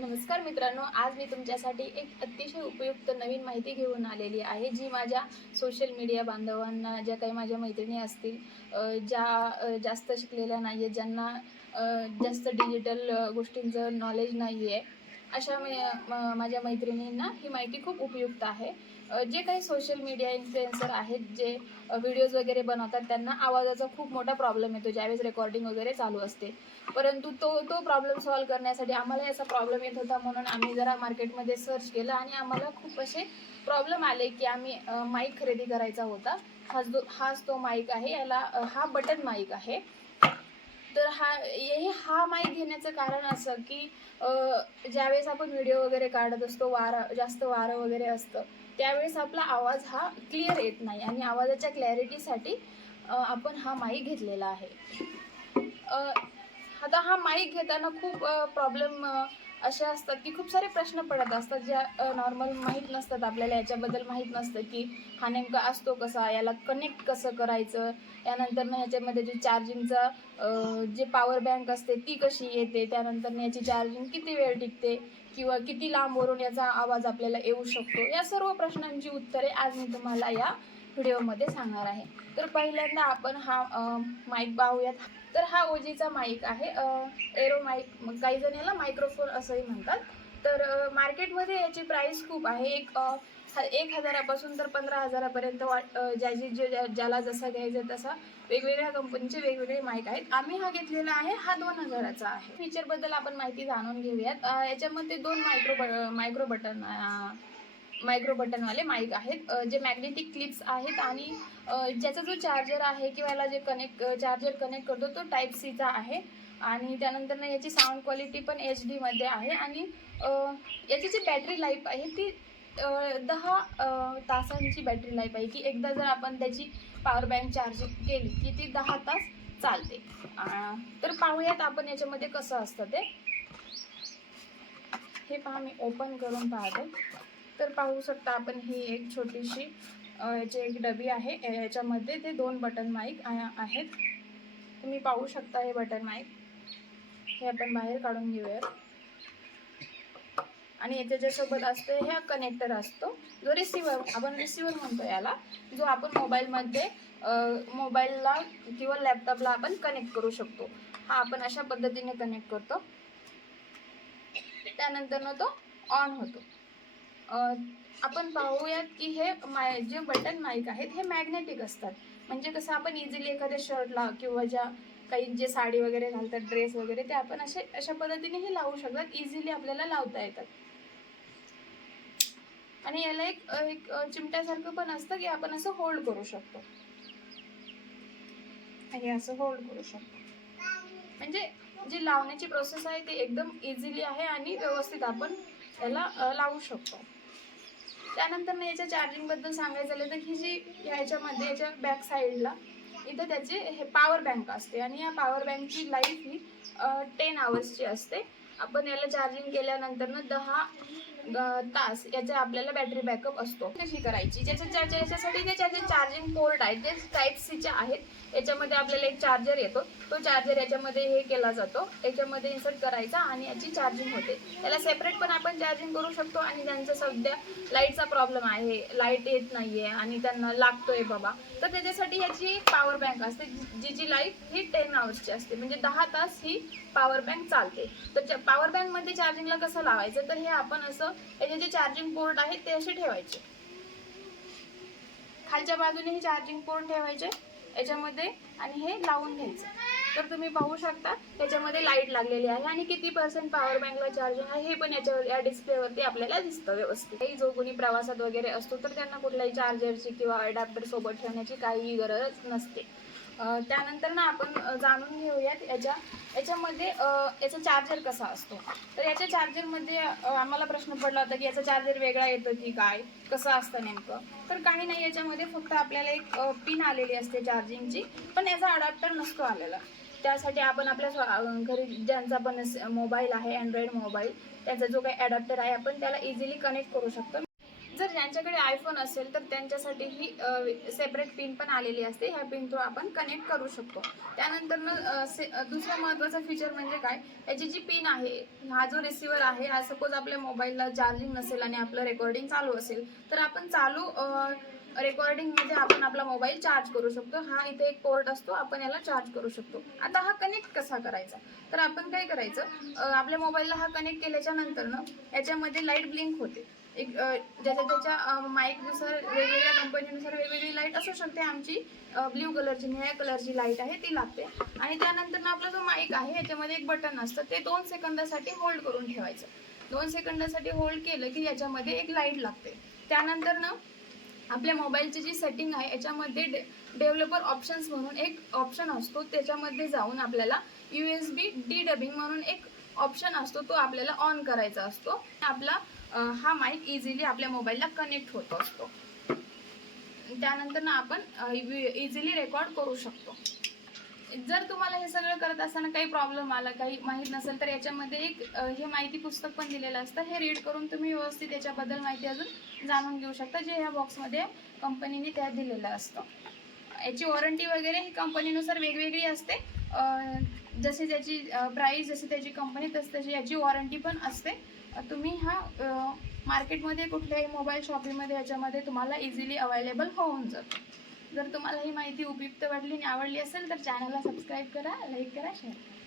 नमस्कार मित्रांनो, आज मी तुमच्यासाठी एक अतिशय उपयुक्त नवीन माहिती घेऊन आलेली आहे, जी माझ्या सोशल मीडिया बांधवांना, ज्या काही माझ्या मैत्रिणी असतील, ज्या जास्त शिकलेल्या नाही आहेत, ज्यांना जास्त डिजिटल गोष्टींचं नॉलेज नाही आहे, अशा माझ्या मैत्रिणींना ही माहिती खूप उपयुक्त आहे. जे काही सोशल मीडिया इन्फ्लुएन्सर आहेत, जे व्हिडिओज वगैरे बनवतात, त्यांना आवाजाचा खूप मोठा प्रॉब्लेम येतो ज्यावेळेस रेकॉर्डिंग वगैरे चालू असते. परंतु तो प्रॉब्लेम सॉल्व्ह करण्यासाठी आम्हाला असा प्रॉब्लेम येत होता, म्हणून आम्ही जरा मार्केटमध्ये सर्च केलं आणि आम्हाला खूप असे प्रॉब्लेम आले की आम्ही माईक खरेदी करायचा होता. हाच तो माईक आहे. याला हा बटन माईक आहे. तर हा माईक घेण्याचं कारण असं की ज्यावेळेस आपण व्हिडिओ वगैरे काढत असतो, जास्त वारं वगैरे असतं, त्यावेळेस आपला आवाज हा क्लिअर येत नाही आणि आवाजाच्या क्लॅरिटीसाठी आपण हा माईक घेतलेला आहे. आता हा माईक घेताना खूप प्रॉब्लेम असे असतात की खूप सारे प्रश्न पडत असतात, ज्या नॉर्मल माहीत नसतात आपल्याला. याच्याबद्दल माहीत नसतं की हा नेमका असतो कसा, याला कनेक्ट कसं करायचं, यानंतर ह्याच्यामध्ये जे चार्जिंगचा जे पॉवर बँक असते ती कशी येते, त्यानंतर याची चार्जिंग किती वेळ टिकते किंवा किती लांबवरून याचा आवाज आपल्याला येऊ शकतो. या सर्व प्रश्नांची उत्तरे आज मी तुम्हाला या व्हिडिओमध्ये सांगणार आहे. तर पहिल्यांदा आपण हा माईक पाहूयात. तर हा ओजीचा माईक आहे, एरो माईक, काही जण याला मायक्रोफोन असंही म्हणतात. तर मार्केटमध्ये याची प्राईस खूप आहे. 1,000पासून तर 15,000पर्यंत ज्याला जसा घ्यायचा तसा वेगवेगळ्या कंपनीचे वेगवेगळे माईक आहेत. आम्ही हा घेतलेला आहे, हा 2,000चा आहे. फीचरबद्दल आपण माहिती जाणून घेऊयात. याच्यामध्ये दोन मायक्रो बटनवाले माईक आहेत, जे मॅग्नेटिक क्लिप्स आहेत आणि ज्याचा जो चार्जर आहे किंवा याला जे चार्जर कनेक्ट करतो तो टाईप सीचा आहे. आणि त्यानंतर याची साऊंड क्वालिटी पण HD मध्ये आहे. आणि याची जी बॅटरी लाईफ आहे ती 10 तासांची बॅटरी लाईफ आहे, की एकदा जर आपण त्याची पॉवर बँक चार्जिंग केली की ती 10 तास चालते. तर पाहूयात आपण याच्यामध्ये कसं असतं ते. हे पहा, मी ओपन करून पाहते. तर पाहू शकता आपण, ही एक छोटीशी याची एक डबी आहे. याच्यामध्ये ते 2 बटन माईक आहेत. तुम्ही पाहू शकता हे बटन माईक. हे आपण बाहेर काढून घेऊयात. आणि याच्यासोबत असते हे कनेक्टर असतो, जो आपण रिसिव्हर म्हणतो याला, जो आपण मोबाईलला किंवा लॅपटॉपला आपण कनेक्ट करू शकतो. हा आपण अशा पद्धतीने कनेक्ट करतो. त्यानंतर तो ऑन होतो. आपण पाहूयात की हे जे बटन माईक आहेत हे मॅग्नेटिक असतात. म्हणजे कसं आपण इझिली एखाद्या शर्टला किंवा ज्या काही जे साडी वगैरे घालतात, ड्रेस वगैरे, ते आपण अशा पद्धतीने हे लावू शकतात. इझिली आपल्याला लावता येतात. आणि याला एक चिमट्यासारखं पण असतं की आपण असं होल्ड करू शकतो. हे असं होल्ड करू शकतो. म्हणजे जी लावण्याची प्रोसेस आहे ती एकदम इझिली आहे आणि व्यवस्थित आपण याला लावू शकतो. त्यानंतर याच्या चार्जिंगबद्दल सांगायचं झालं तर ही जी याच्यामध्ये याच्या बॅक साईडला इथं त्याचे हे पॉवर बँक असते आणि या पॉवर बँकची लाईफ ही 10 आवर्सची असते. आपण याला चार्जिंग केल्यानंतर 10 तास याचा आपल्याला बॅटरी बॅकअप असतो. कशी करायची, याच्यासाठी जे चार्जिंग पोर्ट आहेत ते टाईप सीचे आहेत. याच्यामध्ये आपल्याला एक चार्जर येतो, तो चार्जर याच्यामध्ये हे केला जातो, याच्यामध्ये इन्सर्ट करायचा आणि याची चार्जिंग होते. याला सेपरेट पण आपण चार्जिंग करू शकतो. आणि ज्यांचं सध्या लाईटचा प्रॉब्लेम आहे, लाईट येत नाहीये आणि त्यांना लागतोय बाबा, तर त्याच्यासाठी याची पॉवर बँक असते, जी लाईफ ही 10 आवर्सची असते. म्हणजे 10 तास ही पॉवर बँक चालते. तर पॉवर बँक मध्ये चार्जिंगला कसं लावायचं, तर हे आपण असं याचे जे चार्जिंग पोर्ट आहेत ते असे ठेवायचे. खालच्या बाजूने हे चार्जिंग पोर्ट ठेवायचे याच्यामध्ये आणि हे लावून घ्यायचं. तर तुम्ही पाहू शकता त्याच्यामध्ये लाईट लागलेली आहे आणि किती % पॉवर बँकला चार्जिंग आहे हे पण या डिस्प्लेवरती आपल्याला दिसतं व्यवस्थित. काही जो कोणी प्रवासात वगैरे असतो तर त्यांना कुठल्याही चार्जरची किंवा अडॅप्टर सोबत ठेवण्याची काहीही गरज नसते. त्यानंतर आपण जाणून घेऊयात याच्यामध्ये याचा चार्जर कसा असतो. तर याच्या चार्जरमध्ये आम्हाला प्रश्न पडला होता की याचा चार्जर वेगळा येतो की काय, कसं असतं नेमकं. तर काही नाही, याच्यामध्ये फक्त आपल्याला एक पिन आलेली असते चार्जिंगची, पण याचा अडॅप्टर नसतो आलेला. त्यासाठी आपण आपल्या घरी ज्यांचा पण मोबाईल आहे, अँड्रॉइड मोबाईल, त्याचा जो काही अडॅप्टर आहे आपण त्याला इझिली कनेक्ट करू शकतो. जर ज्यांच्याकडे आयफोन असेल तर त्यांच्यासाठी ही सेपरेट पिन पण आलेली असते. ह्या पिन थ्रू आपण कनेक्ट करू शकतो. त्यानंतर दुसरं महत्त्वाचं फीचर म्हणजे काय, याची जी पिन आहे, हा जो रिसिव्हर आहे, हा सपोज आपल्या मोबाईलला चार्जिंग नसेल आणि आपलं रेकॉर्डिंग चालू असेल तर आपण चालू रेकॉर्डिंगमध्ये आपण आपला मोबाईल चार्ज करू शकतो. हा इथे एक पोर्ट असतो, आपण याला चार्ज करू शकतो. आता हा कनेक्ट कसा करायचा, तर आपण काय करायचं, आपल्या मोबाईलला हा कनेक्ट केल्याच्या नंतर ना याच्यामध्ये लाईट ब्लिंक होते. एक ज्याच्या त्याच्या माईकनुसार वेगवेगळ्या कंपनीनुसार वेगवेगळी लाईट असू शकते. आमची ब्ल्यू कलरची, निळ्या कलरची लाईट आहे ती लागते. आणि त्यानंतर ना आपला जो माईक आहे याच्यामध्ये एक बटन असतं, ते 2 सेकंदासाठी होल्ड करून ठेवायचं. 2 सेकंदासाठी होल्ड केलं की याच्यामध्ये एक लाईट लागते. त्यानंतर ना आपल्या मोबाईलची जी सेटिंग आहे याच्यामध्ये डेव्हलपर ऑप्शन्स म्हणून एक ऑप्शन असतो. त्याच्यामध्ये जाऊन आपल्याला USB डीडबिंग म्हणून एक ऑप्शन असतो, तो आपल्याला ऑन करायचा असतो. आपला हा माईक इझिली आपल्या मोबाईलला कनेक्ट होत असतो. त्यानंतर ना आपण इझिली रेकॉर्ड करू शकतो. जर तुम्हाला हे सगळं करत असताना काही प्रॉब्लेम आला, काही माहीत नसेल, तर याच्यामध्ये एक हे माहिती पुस्तक पण दिलेलं असतं. हे रीड करून तुम्ही व्यवस्थित याच्याबद्दल माहिती अजून जाणून घेऊ शकता, जे ह्या बॉक्समध्ये कंपनीने त्यात दिलेलं असतं. याची वॉरंटी वगैरे ही कंपनीनुसार वेगवेगळी असते. जशी त्याची प्राईस, जशी त्याची कंपनी, तशी याची वॉरंटी पण असते. तुम्ही हा मार्केटमध्ये कुठल्याही मोबाईल शॉपीमध्ये याच्यामध्ये तुम्हाला इझिली अवेलेबल होऊन जातो. जर तुम्हाला ही माहिती उपयुक्त वाटली आणि आवडली असेल तर चॅनलला सबस्क्राईब करा, लाईक करा, शेअर करा.